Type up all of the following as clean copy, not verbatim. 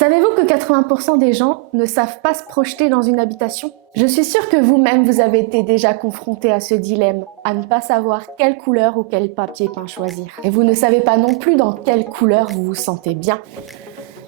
Savez-vous que 80% des gens ne savent pas se projeter dans une habitation? Je suis sûre que vous-même vous avez été déjà confronté à ce dilemme, à ne pas savoir quelle couleur ou quel papier peint choisir. Et vous ne savez pas non plus dans quelle couleur vous vous sentez bien.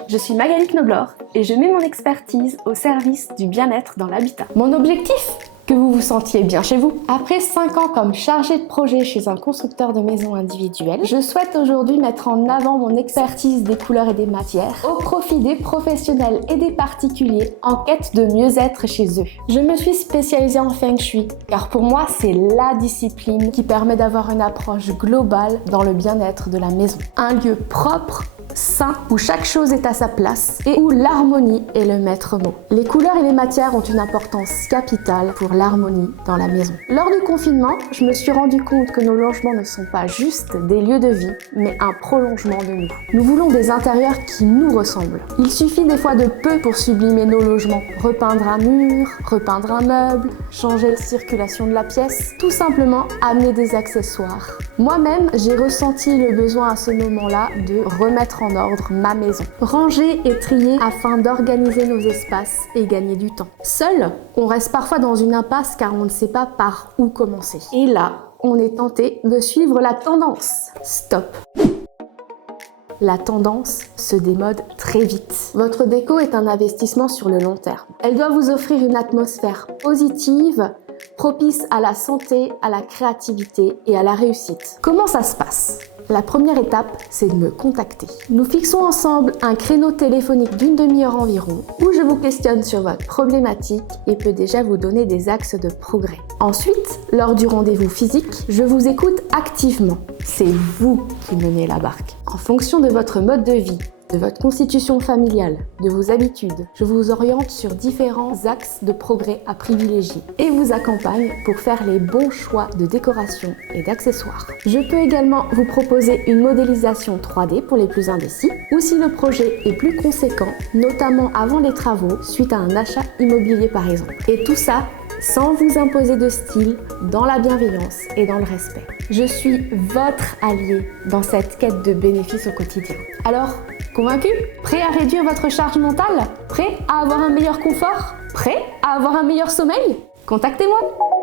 Je suis Magali Knoblauch et je mets mon expertise au service du bien-être dans l'habitat. Mon objectif? Que vous vous sentiez bien chez vous. Après 5 ans comme chargée de projet chez un constructeur de maisons individuelles, je souhaite aujourd'hui mettre en avant mon expertise des couleurs et des matières au profit des professionnels et des particuliers en quête de mieux-être chez eux. Je me suis spécialisée en Feng Shui car pour moi c'est la discipline qui permet d'avoir une approche globale dans le bien-être de la maison. Un lieu propre, sain, où chaque chose est à sa place et où l'harmonie est le maître mot. Les couleurs et les matières ont une importance capitale pour l'harmonie dans la maison. Lors du confinement, je me suis rendu compte que nos logements ne sont pas juste des lieux de vie, mais un prolongement de nous. Nous voulons des intérieurs qui nous ressemblent. Il suffit des fois de peu pour sublimer nos logements. Repeindre un mur, repeindre un meuble, changer la circulation de la pièce, tout simplement amener des accessoires. Moi-même, j'ai ressenti le besoin à ce moment-là de remettre en ordre ma maison. Ranger et trier afin d'organiser nos espaces et gagner du temps. Seul, on reste parfois dans une impasse car on ne sait pas par où commencer. Et là, on est tenté de suivre la tendance. Stop! La tendance se démode très vite. Votre déco est un investissement sur le long terme. Elle doit vous offrir une atmosphère positive, propice à la santé, à la créativité et à la réussite. Comment ça se passe? La première étape, c'est de me contacter. Nous fixons ensemble un créneau téléphonique d'une demi-heure environ où je vous questionne sur votre problématique et peux déjà vous donner des axes de progrès. Ensuite, lors du rendez-vous physique, je vous écoute activement. C'est vous qui menez la barque. En fonction de votre mode de vie, de votre constitution familiale, de vos habitudes, je vous oriente sur différents axes de progrès à privilégier et vous accompagne pour faire les bons choix de décoration et d'accessoires. Je peux également vous proposer une modélisation 3D pour les plus indécis ou si le projet est plus conséquent, notamment avant les travaux, suite à un achat immobilier par exemple. Et tout ça sans vous imposer de style, dans la bienveillance et dans le respect. Je suis votre allié dans cette quête de bénéfices au quotidien. Alors, convaincu? Prêt à réduire votre charge mentale? Prêt à avoir un meilleur confort? Prêt à avoir un meilleur sommeil? Contactez-moi!